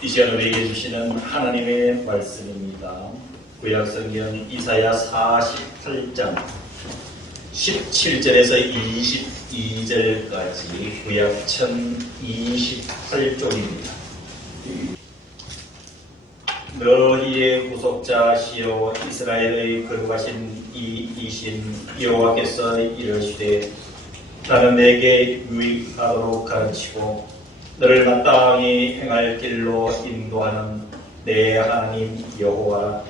이 시간 우리에게 주시는 하나님의 말씀입니다. 구약성경 이사야 48장 17절에서 22절까지 구약 1028쪽입니다. 너희의 구속자시요 이스라엘의 거룩하신 이이신 여호와께서 이르시되 나는 내게 유익하도록 가르치고 너를 마땅히 행할 길로 인도하는 내 하나님 여호와라.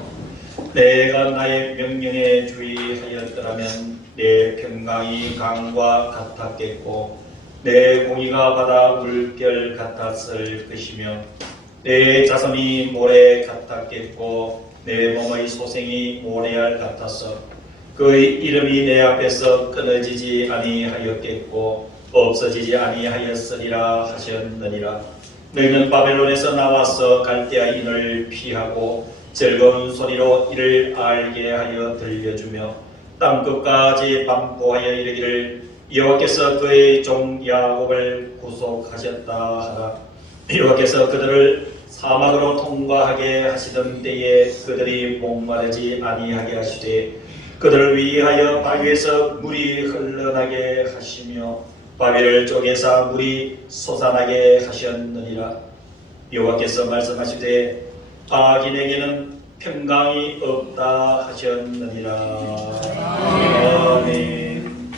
내가 나의 명령에 주의하였더라면 내 평강이 강과 같았겠고 내 공의가 바다 물결 같았을 것이며 내 자손이 모래 같았겠고 내 몸의 소생이 모래알 같아서 그의 이름이 내 앞에서 끊어지지 아니하였겠고 없어지지 아니하였으리라 하셨느니라. 너희는 바벨론에서 나와서 갈대아인을 피하고 즐거운 소리로 이를 알게 하여 들려주며 땅끝까지 반포하여 이르기를 여호와께서 그의 종 야곱을 구속하셨다 하라. 여호와께서 그들을 사막으로 통과하게 하시던 때에 그들이 목마르지 아니하게 하시되 그들을 위하여 바위에서 물이 흘러나게 하시며 바위를 쪼개사 물이 솟아나게 하셨느니라. 여호와께서 말씀하시되 악인에게는 평강이 없다 하셨느니라. 아멘.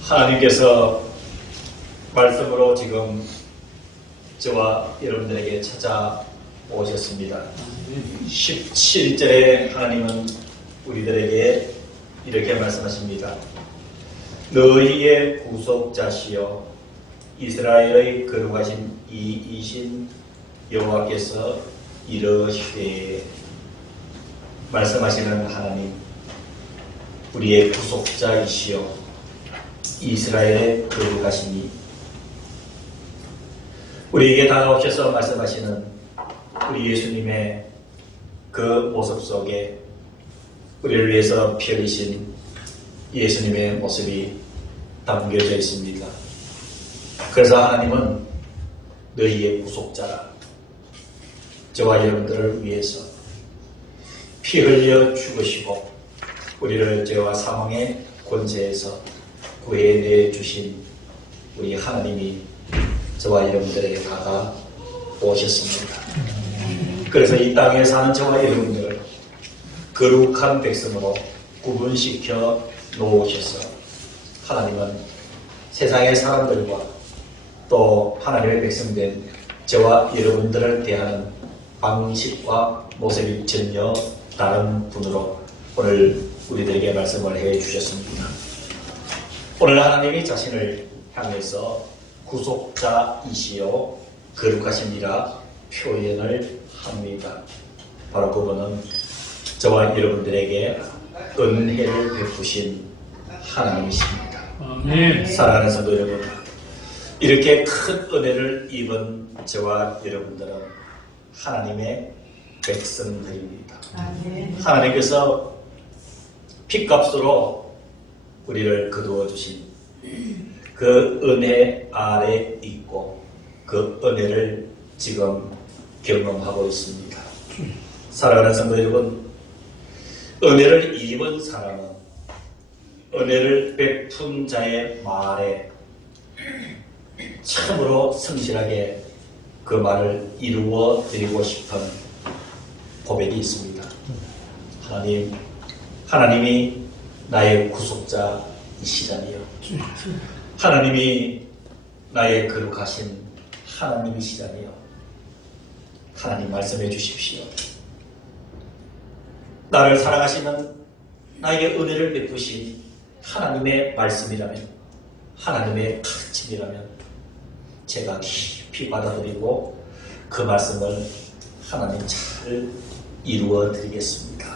하나님께서 말씀으로 지금 저와 여러분들에게 찾아오셨습니다. 17절에 하나님은 우리들에게 이렇게 말씀하십니다. 너희의 구속자시여 이스라엘의 거룩하신 이이신 여호와께서 이르시되. 말씀하시는 하나님, 우리의 구속자이시여 이스라엘의 거룩하시니 우리에게 다가오셔서 말씀하시는 우리 예수님의 그 모습 속에 우리를 위해서 피 흘리신 예수님의 모습이 담겨져 있습니다. 그래서 하나님은 너희의 구속자라. 저와 여러분들을 위해서 피 흘려 죽으시고 우리를 죄와 사망의 권세에서 구해내 주신 우리 하나님이 저와 여러분들에게 다가오셨습니다. 그래서 이 땅에 사는 저와 여러분들을 거룩한 백성으로 구분시켜 놓으셔서 하나님은 세상의 사람들과 또 하나님의 백성된 저와 여러분들을 대하는 방식과 모습이 전혀 다른 분으로 오늘 우리들에게 말씀을 해 주셨습니다. 오늘 하나님이 자신을 향해서 구속자이시요 거룩하시니라 표현을 합니다. 바로 그분은 저와 여러분들에게 은혜를 베푸신 하나님이십니다. 아멘. 사랑하는 성도 여러분, 이렇게 큰 은혜를 입은 저와 여러분들은 하나님의 백성들입니다. 아멘. 하나님께서 핏값으로 우리를 거두어 주신 그 은혜 아래 있고 그 은혜를 지금 경험하고 있습니다. 사랑하는 성도 여러분, 은혜를 입은 사람은 은혜를 베푼 자의 말에 참으로 성실하게 그 말을 이루어 드리고 싶은 고백이 있습니다. 하나님이 나의 구속자이시라니요. 하나님이 나의 거룩하신 하나님이시라니요. 하나님 말씀해 주십시오. 나를 사랑하시는 나에게 은혜를 베푸신 하나님의 말씀이라면, 하나님의 가르침이라면 제가 깊이 받아들이고 그 말씀을 하나님 잘 이루어 드리겠습니다.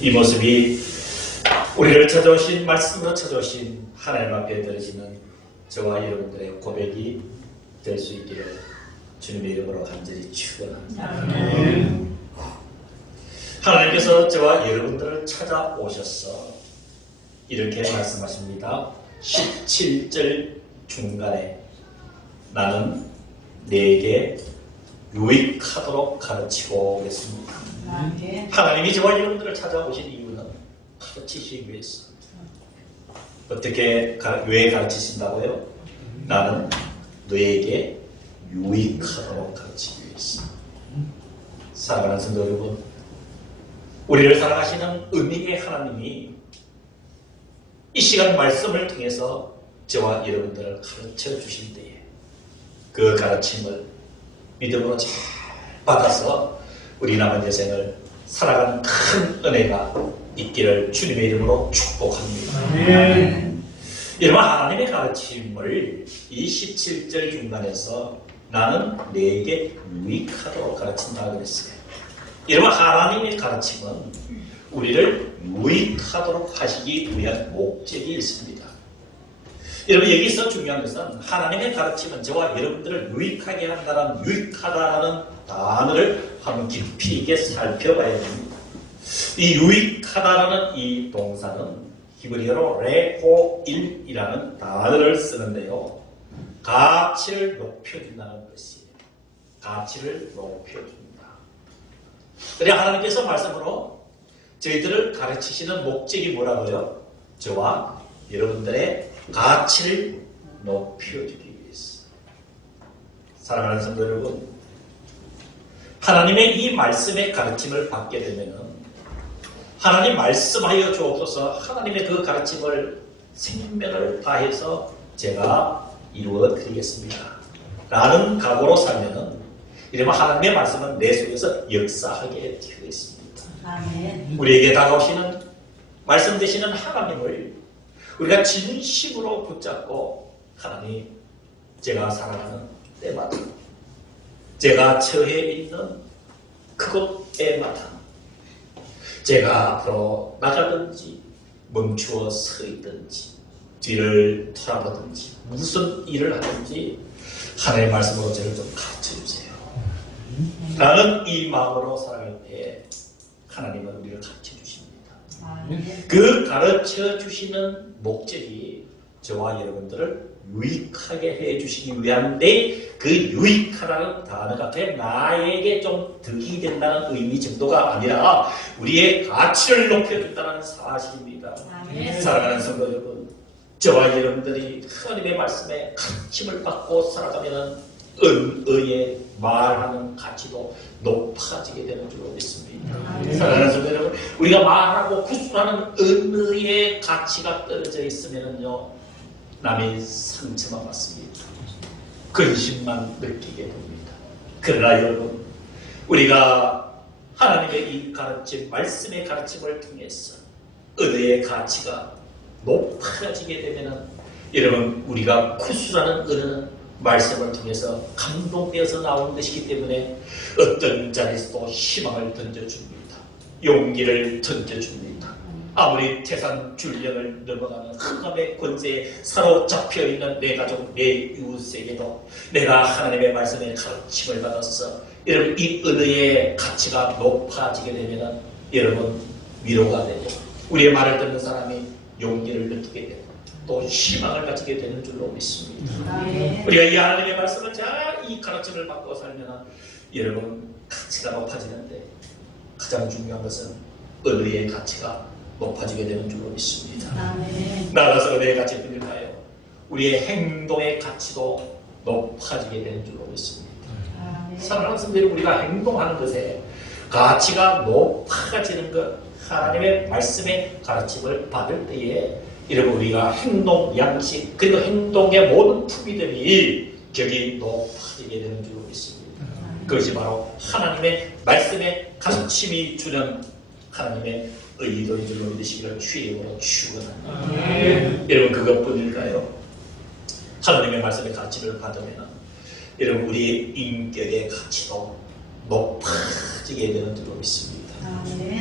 이 모습이 우리를 찾아오신 말씀으로 찾아오신 하나님 앞에 드려지는 저와 여러분들의 고백이 될 수 있기를 주님의 이름으로 간절히 축원합니다. 하나님께서 저와 여러분들을 찾아오셔서 이렇게 말씀하십니다. 17절 중간에 나는 네게 유익하도록 가르치고 오겠습니다. 하나님이 저와 여러분들을 찾아오신 이유는 가르치시기 위해서. 어떻게 왜 가르치신다고요? 나는 너에게 유익하도록 가르치기 위해서. 사랑하는 성도 여러분, 우리를 사랑하시는 은혜의 하나님이 이 시간 말씀을 통해서 저와 여러분들을 가르쳐 주실 때에 그 가르침을 믿음으로 잘 받아서 우리 남은 여생을 살아가는 큰 은혜가 있기를 주님의 이름으로 축복합니다. 여러분, 하나님의 가르침을 이 17절 중간에서 나는 네게 유익하도록 가르친다 그랬어요. 여러분, 하나님의 가르침은 우리를 유익하도록 하시기 위한 목적이 있습니다. 여러분, 여기서 중요한 것은 하나님의 가르침은 저와 여러분들을 유익하게 한다는 유익하다라는 단어를 한번 깊이 있게 살펴봐야 됩니다. 이 유익하다라는 이 동사는 히브리어로 레호일이라는 단어를 쓰는데요. 가치를 높여준다는 것이에요. 가치를 높여준다. 그래 하나님께서 말씀으로 저희들을 가르치시는 목적이 뭐라고요? 저와 여러분들의 가치를 높여주기 위해서. 사랑하는 성도 여러분, 하나님의 이 말씀의 가르침을 받게 되면은 하나님 말씀하여 주옵소서 하나님의 그 가르침을 생명을 다해서 제가 이루어 드리겠습니다 라는 각오로 살면은 이러면 하나님의 말씀은 내 속에서 역사하게 되어 있습니다. 아멘. 우리에게 다가오시는 말씀 되시는 하나님을 우리가 진심으로 붙잡고 하나님, 제가 살아가는 때마다 제가 처해 있는 그곳에마다 제가 앞으로 나가든지 멈추어 서 있든지 뒤를 돌아보든지 무슨 일을 하든지 하나님의 말씀으로 저를 좀 가르쳐주세요 라는 이 마음으로 살아갈 때 하나님은 우리를 가르쳐주십니다. 그 가르쳐주시는 목적이 저와 여러분들을 유익하게 해주시기 위한데 그 유익하다는 단어가 그냥 나에게 좀 득이 된다는 의미 정도가 아니라 우리의 가치를 높여준다는 사실입니다. 사랑하는 성도 여러분, 저와 여러분들이 하나님의 말씀에 가르침을 받고 살아가면 은의의 말하는 가치도 높아지게 되는 줄로 믿습니다. 사랑하는 성도 여러분, 우리가 말하고 구술하는 은의의 가치가 떨어져 있으면요 남의 상처만 받습니다. 근심만 느끼게 됩니다. 그러나 여러분, 우리가 하나님의 이 가르침, 말씀의 가르침을 통해서 은혜의 가치가 높아지게 되면은 여러분, 우리가 구술하는 은혜는 말씀을 통해서 감동되어서 나오는 것이기 때문에 어떤 자리에서도 희망을 던져줍니다. 용기를 던져줍니다. 아무리 태산 줄령을 넘어가는 흑암의 권세에 사로잡혀 있는 내 가족, 내 이웃에게도 내가 하나님의 말씀에 가르침을 받아서 여러분 이 은혜의 가치가 높아지게 되면 여러분 위로가 되고 우리의 말을 듣는 사람이 용기를 느끼게 되고 또 희망을 가지게 되는 줄로 믿습니다. 우리가 이 하나님의 말씀을 잘 이 가르침을 받고 살면 여러분 가치가 높아지는데 가장 중요한 것은 은혜의 가치가 높아지게 되는 줄로 믿습니다. 나아가서 은혜의 가치뿐일까요? 우리의 행동의 가치도 높아지게 되는 줄로 믿습니다. 사랑하는 성도들, 우리가 행동하는 것에 가치가 높아지는 것, 하나님의 말씀의 가르침을 받을 때에 여러분 우리가 행동 양식 그리고 행동의 모든 품위들이 격이 높아지게 되는 줄로 믿습니다. 그것이 바로 하나님의 말씀의 가르침이 주는 하나님의 의도인 줄로 믿으시기를 주의 이름으로 축원합니다. 여러분 그것뿐일까요? 하나님의 말씀의 가치를 받으면 여러분 우리의 인격의 가치도 높아지게 되는 줄로 믿습니다.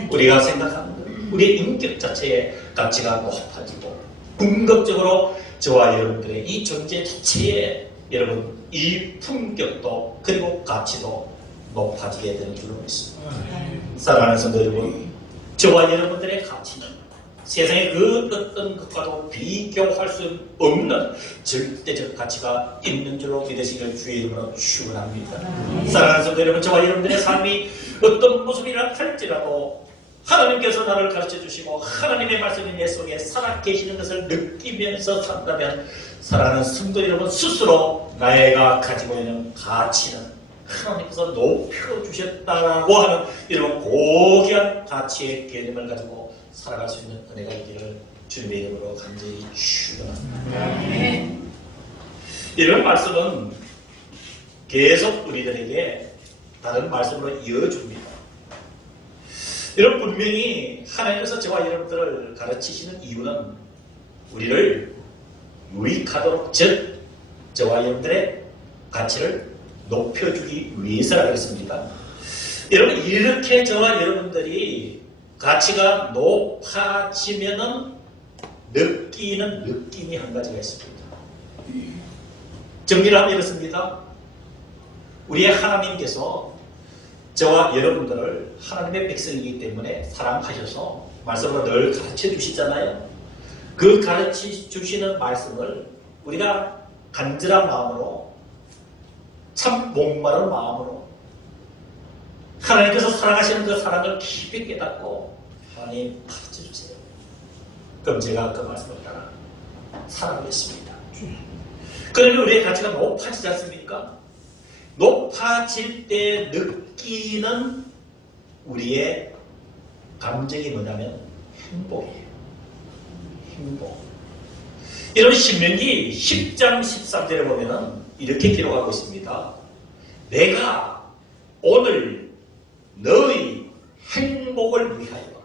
우리가 생각하는 것, 우리의 인격 자체의 가치가 높아지고 궁극적으로 저와 여러분들의 이 존재 자체에 여러분 이 품격도 그리고 가치도 높아지게 되는 줄로 믿습니다. 사랑하는 성도 여러분, 저와 여러분들의 가치는 세상의 그 어떤 것과도 비교할 수 없는 절대적 가치가 있는 줄로 믿으시길 주의 이름으로 축원합니다. 사랑하는 성도 여러분, 저와 여러분들의 삶이 어떤 모습이라 할지라도 하나님께서 나를 가르쳐 주시고 하나님의 말씀이 내 속에 살아 계시는 것을 느끼면서 산다면 사랑하는 성도 여러분, 스스로 내가 가지고 있는 가치는 하나님께서 높여주셨다고 하는 이런 고귀한 가치의 개념을 가지고 살아갈 수 있는 은혜가 있기를 주님의 이름으로 간절히 축원합니다. 이런 말씀은 계속 우리들에게 다른 말씀으로 이어줍니다. 이런 분명히 하나님께서 저와 여러분들을 가르치시는 이유는 우리를 유익하도록, 즉 저와 여러분들의 가치를 높여주기 위해서라고 했습니다. 여러분, 이렇게 저와 여러분들이 가치가 높아지면은 느끼는 느낌이 한 가지가 있습니다. 정리를 하면 이렇습니다. 우리의 하나님께서 저와 여러분들을 하나님의 백성이기 때문에 사랑하셔서 말씀으로 늘 가르쳐 주시잖아요. 그 가르쳐 주시는 말씀을 우리가 간절한 마음으로, 참 목마른 마음으로 하나님께서 사랑하시는 그 사랑을 깊이 깨닫고 하나님 가르쳐 주세요. 그럼 제가 그 말씀을 따라 살아보겠습니다. 그러면 우리의 가치가 높아지지 않습니까? 높아질 때 느끼는 우리의 감정이 뭐냐면 행복이에요. 행복. 이런 신명기 10장 13절에 보면은 이렇게 기록하고 있습니다. 내가 오늘 너의 행복을 위하여,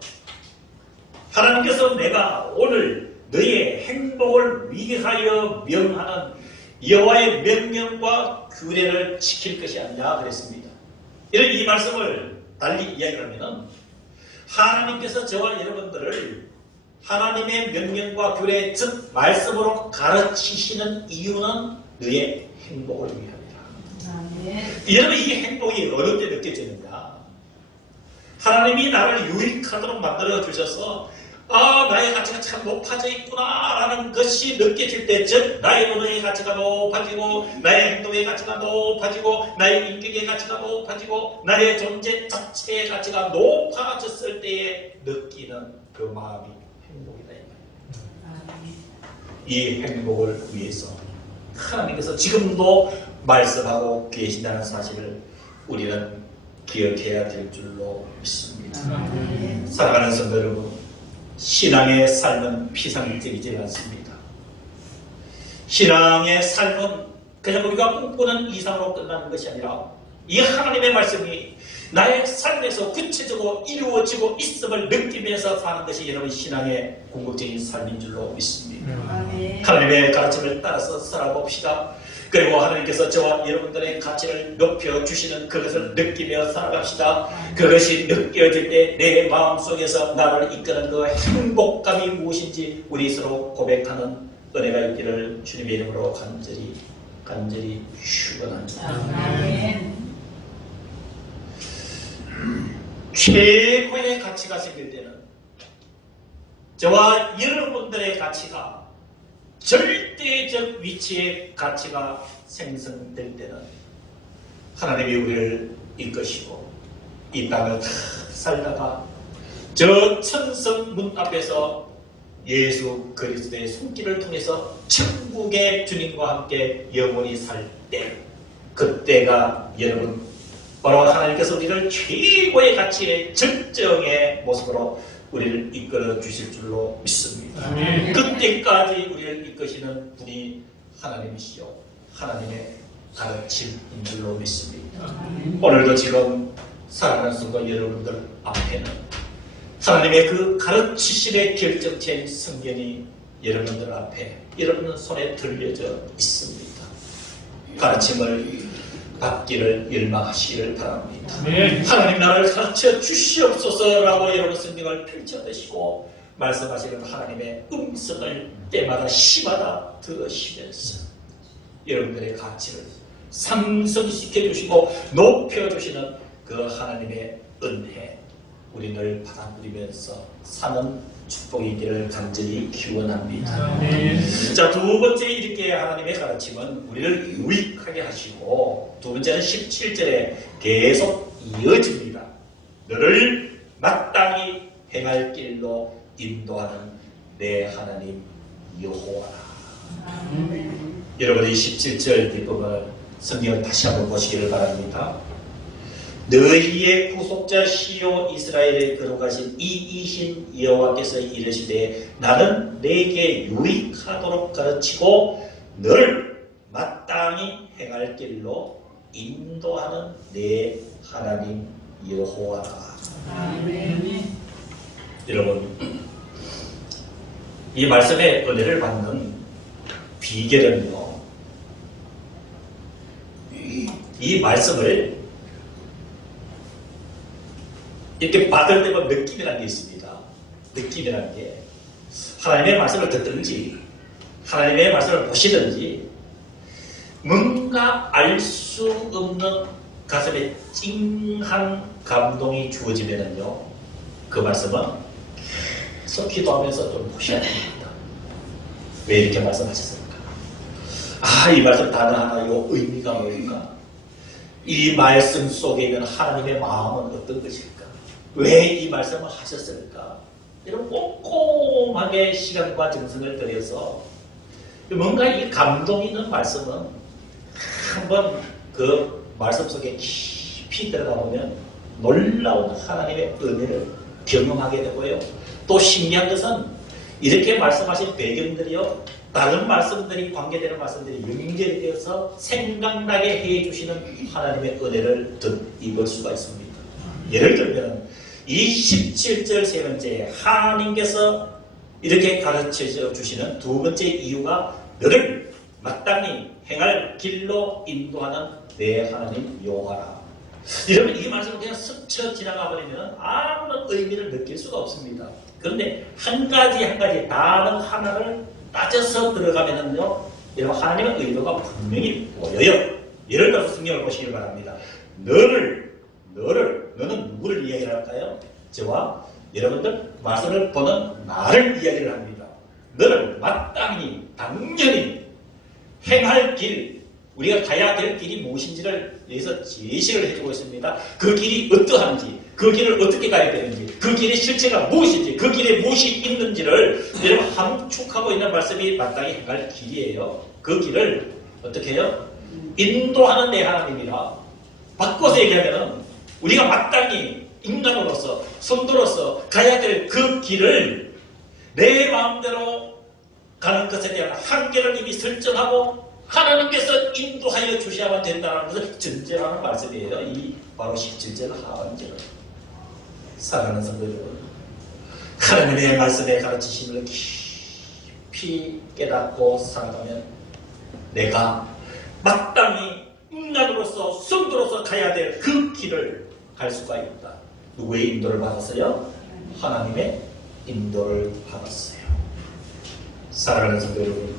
하나님께서 내가 오늘 너의 행복을 위하여 명하는 여호와의 명령과 규례를 지킬 것이 아니냐 그랬습니다. 이런 이 말씀을 달리 이야기하면 하나님께서 저와 여러분들을 하나님의 명령과 규례, 즉 말씀으로 가르치시는 이유는 너의 행복을 위함이다. 여러분, 이 행복이 어느 때 느껴지느냐? 하나님이 나를 유익하도록 만들어 주셔서 나의 가치가 참 높아져 있구나 라는 것이 느껴질 때, 즉 나의 언어의 가치가 높아지고 나의 행동의 가치가 높아지고 나의 인격의 가치가 높아지고 나의 존재 자체의 가치가 높아졌을 때에 느끼는 그 마음이 행복이다. 이 행복을 위해서 하나님께서 지금도 말씀하고 계신다는 사실을 우리는 기억해야 될 줄로 믿습니다. 사랑하는 성도 여러분, 신앙의 삶은 피상적이지 않습니다. 신앙의 삶은 그냥 우리가 꿈꾸는 이상으로 끝나는 것이 아니라 이 하나님의 말씀이 나의 삶에서 구체적으로 이루어지고 있음을 느끼면서 사는 것이 여러분 신앙의 궁극적인 삶인 줄로 믿습니다. 하나님의 가르침을 따라서 살아봅시다. 그리고 하나님께서 저와 여러분들의 가치를 높여주시는 그것을 느끼며 살아갑시다. 그것이 느껴질 때 내 마음속에서 나를 이끄는 그 행복감이 무엇인지 우리 서로 고백하는 은혜가 있기를 주님의 이름으로 간절히 축원합니다. 최고의 가치가 생길 때는 저와 여러분들의 가치가 절대적 위치의 가치가 생성될 때는 하나님이 우리를 이끄시고 이 땅을 다 살다가 저 천성 문 앞에서 예수 그리스도의 손길을 통해서 천국의 주님과 함께 영원히 살 때, 그때가 여러분 바로 하나님께서 우리를 최고의 가치의 절정의 모습으로 우리를 이끌어 주실 줄로 믿습니다. 그때까지 우리를 이끄시는 분이 하나님이시요 하나님의 가르침인 줄로 믿습니다. 오늘도 지금 사랑하는 성도 여러분들 앞에는 하나님의 그 가르치심의 결정체인 성경이 여러분들 앞에, 여러분 손에 들려져 있습니다. 가르침을 받기를 열망하시기를 바랍니다. 하나님 나를 가르쳐 주시옵소서라고 여러분 성경을 펼쳐드시고 말씀하시는 하나님의 음성을 때마다 시마다 들으시면서 여러분들의 가치를 상승시켜 주시고 높여 주시는 그 하나님의 은혜, 우리를 받아들이면서 사는 축복이 있기를 간절히 기원합니다. 자, 두 번째 이렇게 하나님의 가르침은 우리를 유익하게 하시고, 두 번째는 17절에 계속 이어집니다. 너를 마땅히 행할 길로 인도하는 내 하나님 여호와라. 여러분이 17절 뒷부분을 성경을 다시 한번 보시기를 바랍니다. 너희의 구속자시요 이스라엘의 거룩하신 이이신 여호와께서 이르시되 나는 내게 유익하도록 가르치고 너를 마땅히 행할 길로 인도하는 내 하나님 여호와라. 여러분, 이 말씀의 은혜를 받는 비결은요, 이 말씀을 이렇게 받을 때만 느낌이라는 게 있습니다. 느낌이라는 게 하나님의 말씀을 듣든지 하나님의 말씀을 보시든지 뭔가 알 수 없는 가슴에 찡한 감동이 주어지면은요, 그 말씀은 계속 기도하면서 좀 보셔야 됩니다. 왜 이렇게 말씀하셨습니까? 아, 이 말씀 단어 하나 요 의미가 뭘까? 이 말씀 속에 있는 하나님의 마음은 어떤 것일까? 왜 이 말씀을 하셨을까? 이런 꼼꼼하게 시간과 정성을 들여서 뭔가 이 감동 있는 말씀은 한번 그 말씀 속에 깊이 들어가 보면 놀라운 하나님의 은혜를 경험하게 되고요. 또 신기한 것은 이렇게 말씀하신 배경들이요, 다른 말씀들이 관계되는 말씀들이 연결이 되어서 생각나게 해주시는 하나님의 은혜를 덧입을 수가 있습니다. 예를 들면 이 17절 세 번째 하나님께서 이렇게 가르쳐 주시는 두 번째 이유가 너를 마땅히 행할 길로 인도하는 내 하나님 여호와라. 여러분, 이 말씀을 그냥 스쳐 지나가 버리면 아무런 의미를 느낄 수가 없습니다. 그런데 한 가지 한 가지 단어 하나를 따져서 들어가면은요, 여러분 하나님의 의도가 분명히 보여요. 예를 들어서 성경을 보시길 바랍니다. 너는 누구를 이야기를 할까요? 저와 여러분들 말씀을 보는 나를 이야기를 합니다. 너를 마땅히 당연히 행할 길, 우리가 가야 될 길이 무엇인지를 여기서 제시를 해주고 있습니다. 그 길이 어떠한지, 그 길을 어떻게 가야 되는지, 그 길의 실체가 무엇인지, 그 길에 무엇이 있는지를 여러분 함축하고 있는 말씀이 마땅히 행할 길이에요. 그 길을 어떻게 해요? 인도하는 내 하나님이라. 바꿔서 얘기하면 우리가 마땅히 인간으로서, 성도로서 가야 될 그 길을 내 마음대로 가는 것에 대한 한계를 이미 설정하고 하나님께서 인도하여 주셔야만 된다는 것을 전제하는 말씀이에요. 이 바로 17절 하반절은. 사랑하는 성도 여러분, 하나님의 말씀에 가르치심을 깊이 깨닫고 살아가면 내가 마땅히 인간으로서 성도로서 가야 될 그 길을 갈 수가 있다. 누구의 인도를 받았어요? 하나님의 인도를 받았어요. 사랑하는 성도 여러분,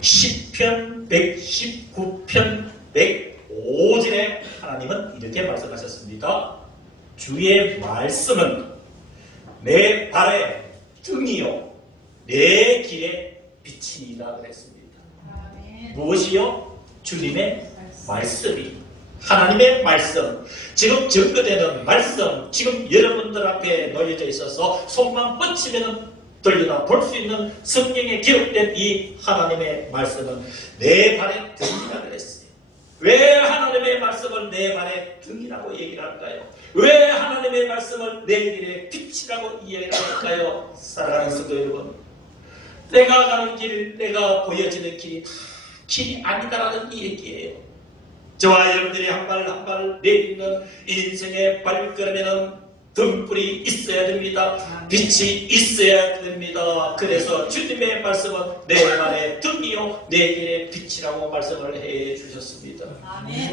시편 119편 105절에 하나님은 이렇게 말씀하셨습니다. 주의 말씀은 내 발의 등이요 내 길의 빛이다 그랬습니다. 무엇이요? 주님의 말씀이, 하나님의 말씀, 지금 증거되는 말씀, 지금 여러분들 앞에 놓여져 있어서 손만 뻗치면 들려다 볼 수 있는 성경에 기록된 이 하나님의 말씀은 내 발의 등이라 그랬어요. 왜 하나님의 말씀을 내 발의 등이라고 얘기를 할까요? 왜 하나님의 말씀을 내 길의 빛이라고 이야기를 할까요? 사랑하는 성도 여러분, 내가 가는 길, 내가 보여지는 길이 다 길이 아니다라는 이 얘기예요. 저와 여러분들이 한 발 한 발 내딛는 인생의 발걸음에는 등불이 있어야 됩니다. 빛이 있어야 됩니다. 그래서 주님의 말씀은 내 발의 등이요 내 길의 빛이라고 말씀을 해 주셨습니다.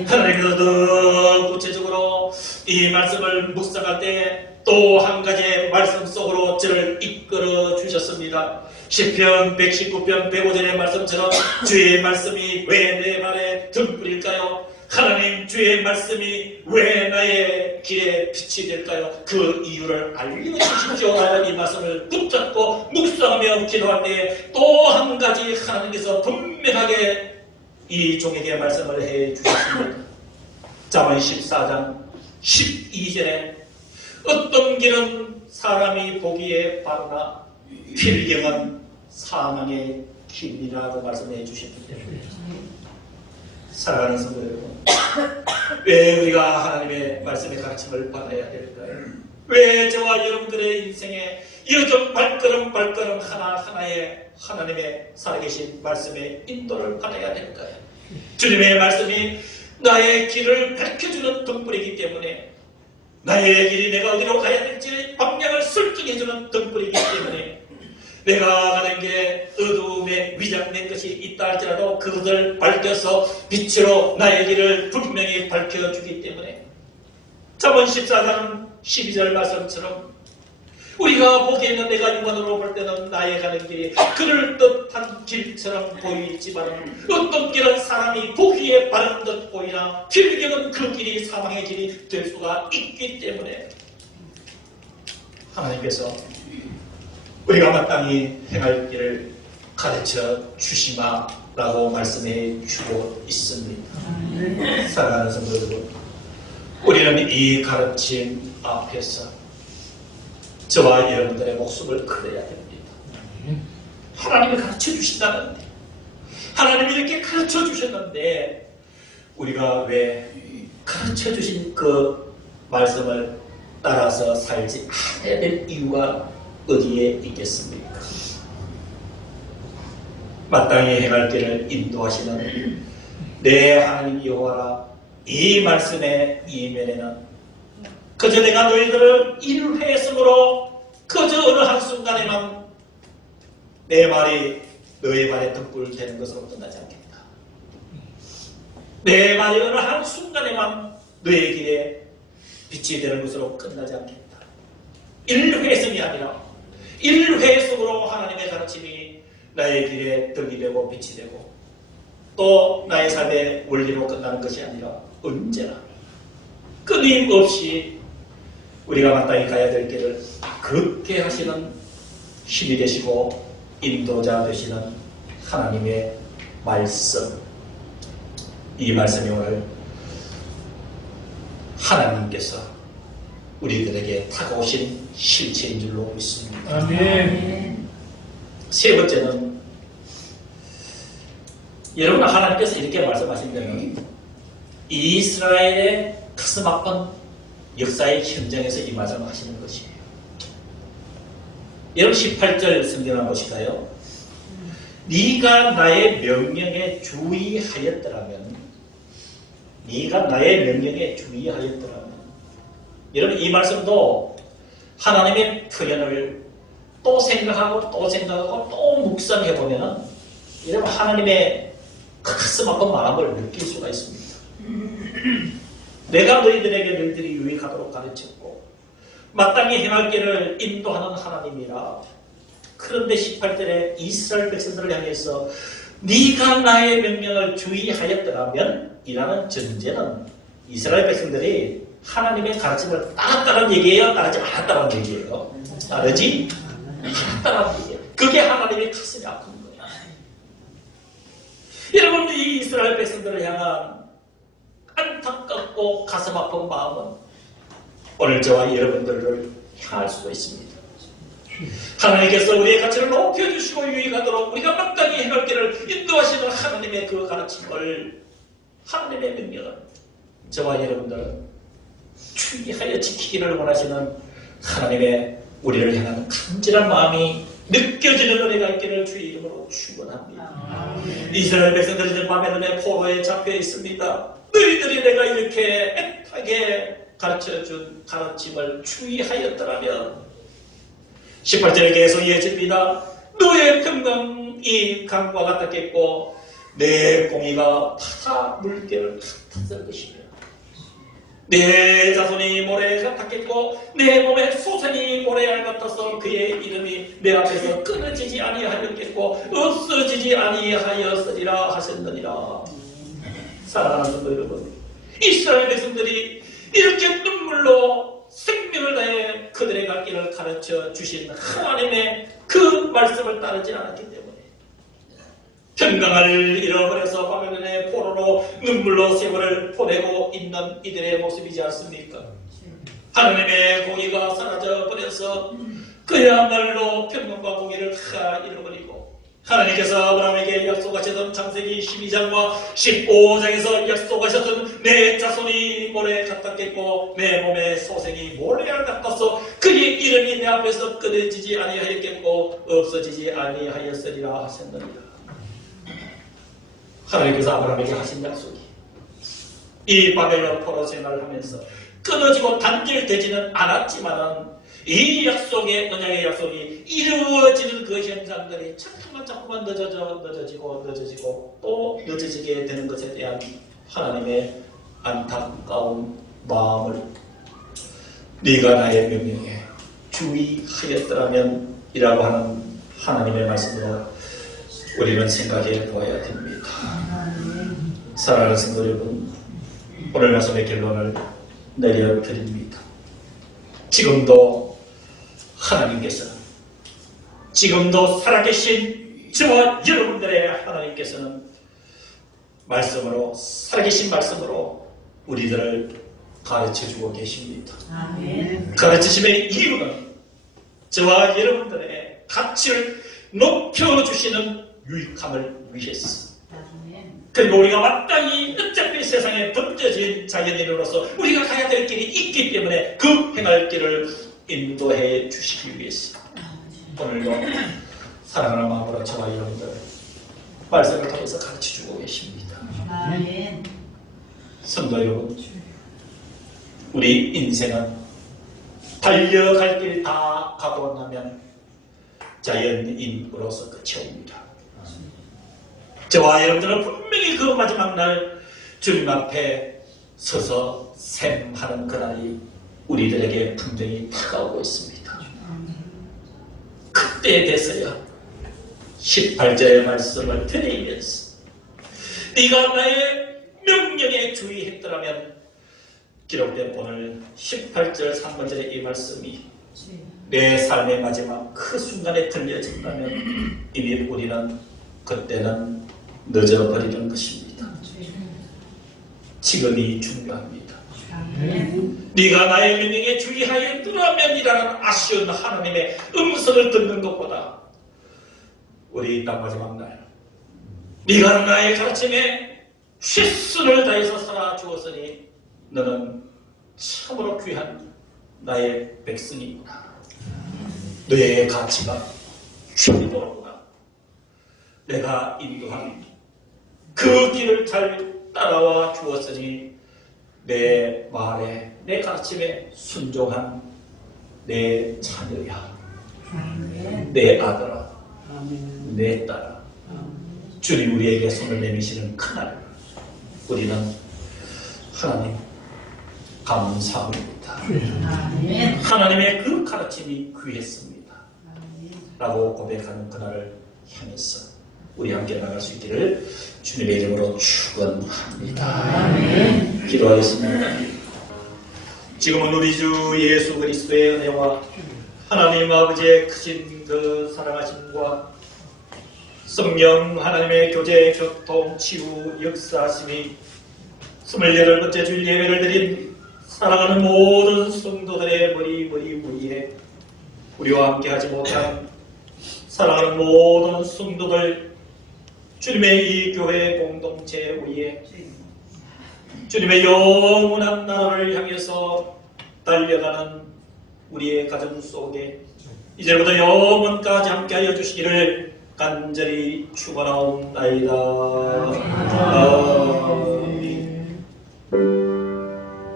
하나님께서 더 구체적으로 이 말씀을 묵상할 때 또 한 가지의 말씀 속으로 저를 이끌어 주셨습니다. 시편 119편 105절의 말씀처럼 주의 말씀이 왜 내 발의 등불일까요? 하나님 주의 말씀이 왜 나의 길에 빛이 될까요? 그 이유를 알려주십시오. 이 말씀을 붙잡고 묵상하며 기도할 때 또 한 가지 하나님께서 분명하게 이 종에게 말씀을 해 주셨습니다. 잠언 14장 12절에 어떤 길은 사람이 보기에 바르나 필경은 사망의 길이라고 말씀해 주셨기 때문에 사랑하는 성도 여러분, 왜 우리가 하나님의 말씀의 가르침을 받아야 될까요? 왜 저와 여러분들의 인생에 여전 발걸음 하나하나의 하나님의 살아계신 말씀의 인도를 받아야 될까요? 주님의 말씀이 나의 길을 밝혀주는 등불이기 때문에, 나의 길이 내가 어디로 가야 될지 방향을 설정해주는 등불이기 때문에, 내가 가는 게 어두움에 위장된 것이 있다 할지라도 그것을 밝혀서 빛으로 나의 길을 분명히 밝혀주기 때문에, 잠언 14장 12절 말씀처럼 우리가 보기에는 내가 인간으로 볼 때는 나의 가는 길이 그럴듯한 길처럼 보이지만 어떤 길은 사람이 보기에 바른 듯 보이나 필경은 그 길이 사망의 길이 될 수가 있기 때문에 하나님께서 우리가 마땅히 행할 길을 가르쳐 주시마라고 말씀해 주고 있습니다. 사랑하는 성도 여러분, 우리는 이 가르침 앞에서 저와 여러분들의 목숨을 걸어야 됩니다. 하나님이 가르쳐 주신다는데, 하나님이 이렇게 가르쳐 주셨는데 우리가 왜 가르쳐 주신 그 말씀을 따라서 살지 않아야 될 이유가 어디에 있겠습니까? 마땅히 행할 길을 인도하시는 내 하나님 여호와라, 이 말씀의 이면에는 그저 내가 너희들을 일회성으로 그저 어느 한순간에만 내 말이 너의 말에 등불 되는 것으로 끝나지 않겠다. 내 말이 어느 한순간에만 너의 길에 빛이 되는 것으로 끝나지 않겠다. 일회성이 아니라 일회성으로 하나님의 가르침이 나의 길에 등이 되고 빛이 되고 또 나의 삶의 원리로 끝나는 것이 아니라 언제나 끊임없이 우리가 마땅히 가야 될 길을 걷게 하시는 힘이 되시고 인도자 되시는 하나님의 말씀, 이 말씀이 오늘 하나님께서 우리들에게 다가오신 실체인 줄로 믿습니다. 아멘. 세 번째는, 여러분, 하나님께서 이렇게 말씀하신다면 이스라엘의 가슴 아픈 역사의 현장에서 이 말씀을 하시는 것이에요. 여러분 18절 성경 한번 보실까요? 네가 나의 명령에 주의하였더라면, 네가 나의 명령에 주의하였더라면, 여러분 이 말씀도 하나님의 표현을 또 생각하고 또 생각하고 또 묵상해보면 여러분 하나님의 가슴 아픈 마음을 느낄 수가 있습니다. 내가 너희들에게 너희들이 유익하도록 가르쳤고 마땅히 행할 길을 인도하는 하나님이라. 그런데 18절에 이스라엘 백성들을 향해서 네가 나의 명령을 주의하였더라면 이라는 전제는 이스라엘 백성들이 하나님의 가르침을 따랐다는 얘기예요? 따르지 않았다는 얘기예요? 따르지 않았다는 얘기예요. 그게 하나님의 가슴이 아픈 거예요. 여러분, 이 이스라엘 백성들을 향한 안타깝고 가슴 아픈 마음은 오늘 저와 여러분들을 향할 수도 있습니다. 하나님께서 우리의 가치를 높여주시고 유익하도록 우리가 마땅히 행할 길을 인도하시는 하나님의 그 가르침을, 하나님의 명령을 저와 여러분들은 주의하여 지키기를 원하시는 하나님의 우리를 향한 간절한 마음이 느껴지는 은혜가 있기를 주의 이름으로 축원합니다. 이스라엘 백성들이 이제 바벨론의 포로에 잡혀 있습니다. 너희들이 내가 이렇게 애타게 가르쳐준 가르침을 주의하였더라면, 18절에 계속 이어집니다. 너의 평강이 강과 같았겠고 내 공의가 바다 물결을 같았을 것이며 내 자손이 모래 같았겠고 내 몸의 소생이 모래알 같아서 그의 이름이 내 앞에서 끊어지지 아니하였겠고 없어지지 아니하였으리라 하셨느니라. 사랑하는 성도 여러분, 이스라엘 백성들이 이렇게 눈물로 생명을 다해 그들의 갈 길을 가르쳐 주신 하나님의 그 말씀을 따르지 않았기 때문에 평강을 잃어버려서 바벨론의 포로로 눈물로 세월을 보내고 있는 이들의 모습이지 않습니까? 하나님의 공의가 사라져버려서 그야말로 평강과 공의를 다 잃어버리고 하나님께서 아브라함에게 약속하셨던 창세기 12장과 15장에서 약속하셨던 내 자손이 모래 같았겠고 내 몸의 소생이 모래알 같아서 그의 이름이 내 앞에서 끊어지지 아니하였겠고 없어지지 아니하였으리라 하셨느니라. 하나님께서 아브라함에게 하신 약속이 이 바벨론 포로 생활을 하면서 끊어지고 단절되지는 않았지만 이 약속의 언약의 약속이 이루어지는 그 현상들이 자꾸만 늦어지고 또 늦어지게 되는 것에 대한 하나님의 안타까운 마음을 네가 나의 명령에 주의하였더라면 이라고 하는 하나님의 말씀으로 우리는 생각해 보아야 됩니다. 사랑하는 성도 여러분, 오늘 말씀의 결론을 내려드립니다. 지금도 하나님께서는 지금도 살아계신 저와 여러분들의 하나님께서는 말씀으로 살아계신 말씀으로 우리들을 가르쳐주고 계십니다. 아멘. 가르치심의 이유는 저와 여러분들의 가치를 높여주시는 유익함을 위해서 그리고 우리가 마땅히 어차피 세상에 던져진 자연인으로서 우리가 가야 될 길이 있기 때문에 그 행할 길을 인도해 주시기 위해서 오늘도 사랑하는 마음으로 저와 여러분들 말씀을 통해서 가르쳐주고 계십니다. 아멘. 성도 여러분, 우리 인생은 달려갈 길 다 가고 나면 자연인으로서 끝이 옵니다. 저와 여러분들은 분명히 그 마지막 날 주님 앞에 서서 샘하는 그날이 우리들에게 분명히 다가오고 있습니다. 그때에 대해서야 18절의 말씀을 드리면서 네가 나의 명령에 주의했더라면 기록된 오늘 18절 3번절의 이 말씀이 내 삶의 마지막 그 순간에 들려진다면 이미 우리는 그때는 늦어버리는 것입니다. 지금이 중요합니다. 네가 나의 명령에 주의하였더라면이라는 아쉬운 하나님의 음성을 듣는 것보다 우리 땅 마지막 날 네가 나의 가르침에 최선을 다해서 살아주었으니 너는 참으로 귀한 나의 백성이구나. 너의 가치가 최고로구나. 내가 인도한 그 길을 잘 따라와 주었으니 내 말에 내 가르침에 순종한 내 자녀야, 내 아들아, 내 딸아. 주님 우리에게 손을 내미시는 그날 우리는 하나님 감사합니다. 하나님의 그 가르침이 귀했습니다 라고 고백하는 그날을 향해서 우리 함께 나갈 수 있기를 주님의 이름으로 축원합니다. 기도하겠습니다. 지금은 우리 주 예수 그리스도의 은혜와 하나님 아버지의 크신 그 사랑하심과 성령 하나님의 교제, 교통, 치유, 역사하심이 28번째 주일 예배를 드린 사랑하는 모든 성도들의 머리 위에 우리와 함께하지 못한 사랑하는 모든 성도들 주님의 이 교회 공동체 위에 주님의 영원한 나라를 향해서 달려가는 우리의 가정 속에 이제부터 영원까지 함께하여 주시기를 간절히 축원하옵나이다.